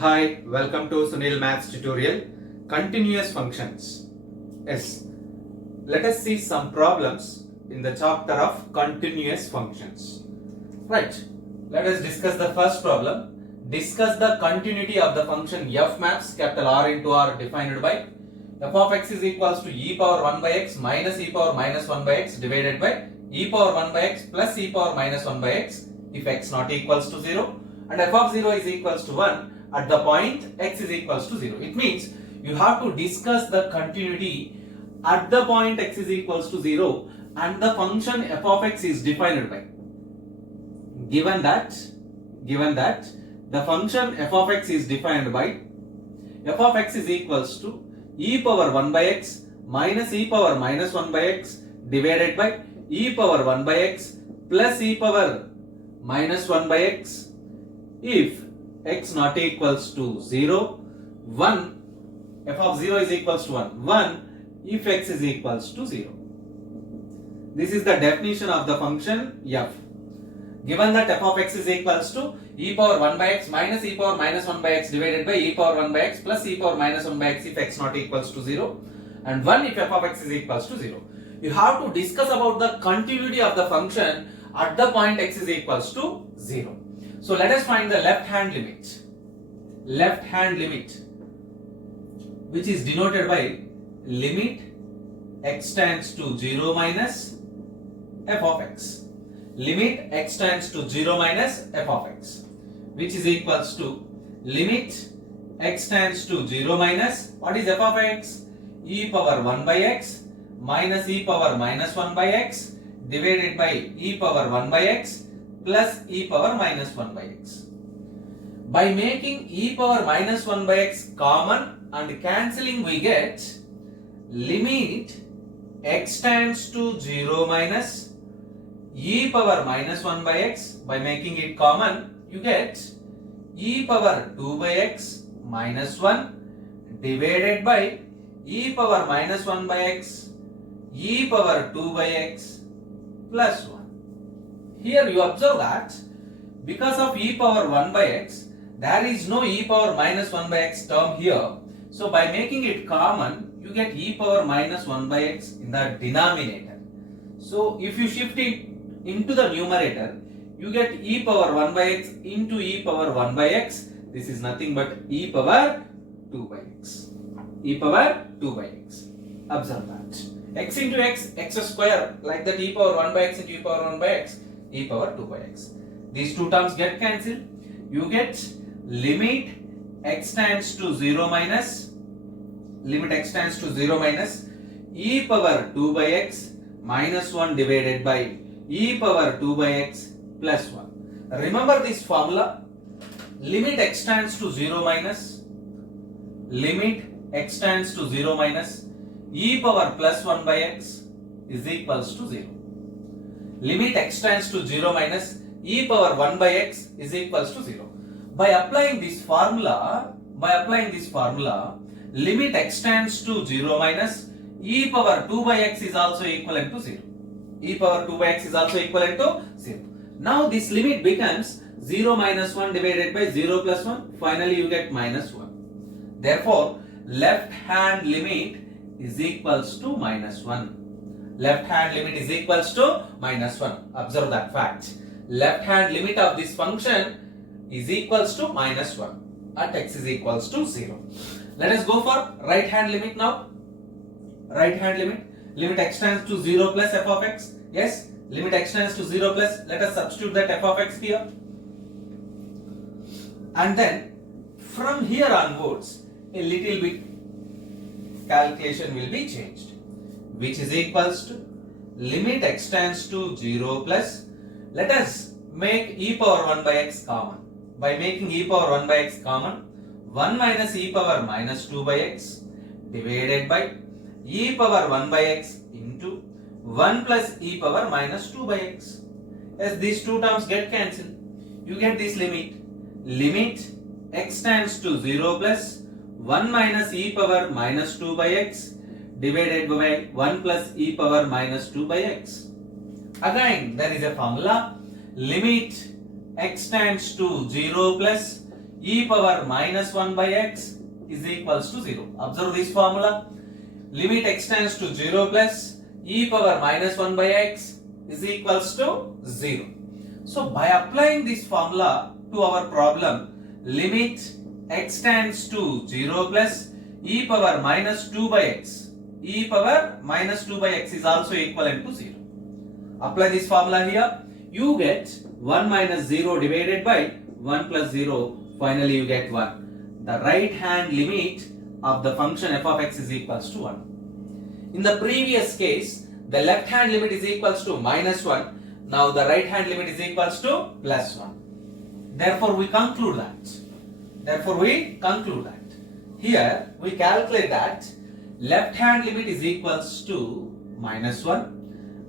Hi, welcome to Sunil Maths tutorial. Continuous functions. Yes, let us see some problems in the chapter of continuous functions. Right, let us discuss the first problem. Discuss the continuity of the function f maps capital R into R defined by f of x is equals to e power 1 by x minus e power minus 1 by x divided by e power 1 by x plus e power minus 1 by x if x not equals to 0 and f of 0 is equals to 1 at the point x is equals to 0. It means you have to discuss the continuity at the point x is equals to 0 and the function f of x is defined by. Given that the function f of x is defined by f of x is equals to e power 1 by x minus e power minus 1 by x divided by e power 1 by x plus e power minus 1 by x if x not equals to 0, 1, f of 0 is equals to 1 if x is equals to 0. This is the definition of the function f. Given that f of x is equals to e power 1 by x minus e power minus 1 by x divided by e power 1 by x plus e power minus 1 by x if x not equals to 0 and 1 if f of x is equals to 0. You have to discuss about the continuity of the function at the point x is equals to 0. So let us find the left hand limit. Left hand limit, which is denoted by limit x tends to 0 minus f of x. Limit x tends to 0 minus f of x, which is equals to limit x tends to 0 minus, what is f of x? E power 1 by x minus e power minus 1 by x divided by e power 1 by x plus e power minus 1 by x. By making e power minus 1 by x common and cancelling, we get limit x tends to 0 minus e power minus 1 by x. By making it common, you get e power 2 by x minus 1 divided by e power minus 1 by x e power 2 by x plus 1. Here you observe that because of e power 1 by x, there is no e power minus 1 by x term here. So by making it common, you get e power minus 1 by x in the denominator. So if you shift it into the numerator, you get e power 1 by x into e power 1 by x. This is nothing but e power 2 by x. E power 2 by x. Observe that. X into x, x square, like that e power 1 by x into e power 1 by x, e power 2 by x. These two terms get cancelled. You get limit x tends to 0 minus, limit x tends to 0 minus e power 2 by x minus 1 divided by e power 2 by x plus 1. Remember this formula. Limit x tends to 0 minus, limit x tends to 0 minus e power plus 1 by x is equals to 0. Limit x tends to 0 minus e power 1 by x is equals to 0. By applying this formula, limit x tends to 0 minus e power 2 by x is also equivalent to 0. E power 2 by x is also equivalent to 0. Now this limit becomes 0 minus 1 divided by 0 plus 1. Finally you get minus 1. Therefore, left hand limit is equals to minus 1. Left hand limit is equals to minus 1. Observe that fact. Left hand limit of this function is equals to minus 1 at x is equals to 0. Let us go for right hand limit now. Right hand limit. Limit x tends to 0 plus f of x. Yes, limit x tends to 0 plus. Let us substitute that f of x here. And then from here onwards, a little bit calculation will be changed, which is equals to limit x tends to 0 plus. Let us make e power 1 by x common. By making e power 1 by x common, 1 minus e power minus 2 by x divided by e power 1 by x into 1 plus e power minus 2 by x. As these two terms get cancelled, you get this limit. Limit x tends to 0 plus 1 minus e power minus 2 by x divided by 1 plus e power minus 2 by x. Again, there is a formula. Limit x tends to 0 plus e power minus 1 by x is equals to 0. Observe this formula. Limit x tends to 0 plus e power minus 1 by x is equals to 0. So by applying this formula to our problem, limit x tends to 0 plus e power minus 2 by x. E power minus 2 by x is also equivalent to 0. Apply this formula here. You get 1 minus 0 divided by 1 plus 0. Finally you get 1. The right hand limit of the function f of x is equals to 1. In the previous case, the left hand limit is equals to minus 1. Now the right hand limit is equals to plus 1. Therefore we conclude that. Here we calculate that left hand limit is equals to minus 1.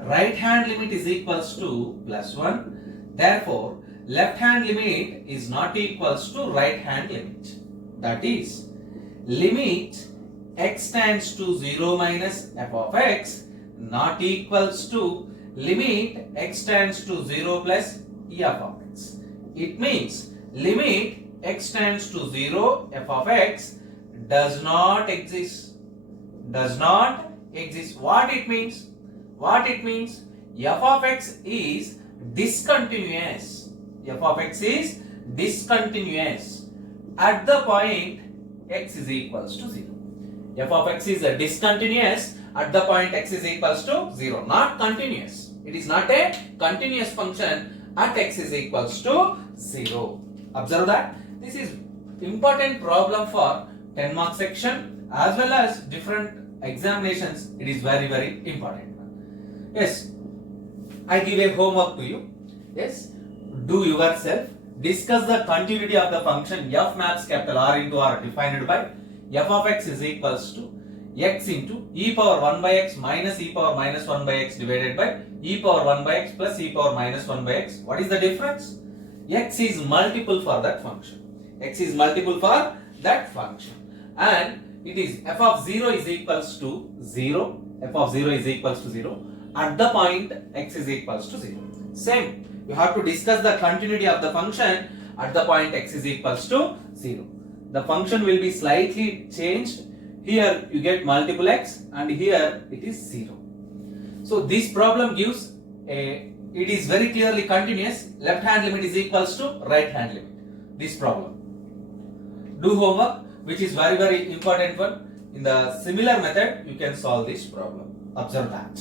Right hand limit is equals to plus 1. Therefore left hand limit is not equals to right hand limit. That is, limit x tends to 0 minus f of x not equals to limit x tends to 0 plus e of x. It means limit x tends to 0 f of x does not exist. What it means? F of x is discontinuous. At the point x is equals to 0. F of x is discontinuous at the point x is equals to 0, not continuous. It is not a continuous function at x is equals to 0. Observe that. This is important problem for 10 mark section as well as different examinations. It is very, very important. Yes, I give a homework to you. Yes, do yourself. Discuss the continuity of the function f maps capital R into R defined by f of x is equals to x into e power 1 by x minus e power minus 1 by x divided by e power 1 by x plus e power minus 1 by x. What is the difference? X is multiple for that function. And it is f of 0 is equals to 0. At the point x is equals to 0. Same. You have to discuss the continuity of the function at the point x is equals to 0. The function will be slightly changed. Here you get multiple x and here it is 0. So this problem gives it is very clearly continuous. Left hand limit is equals to right hand limit. This problem. Do homework, which is very, very important one. In the similar method, you can solve this problem. Observe that.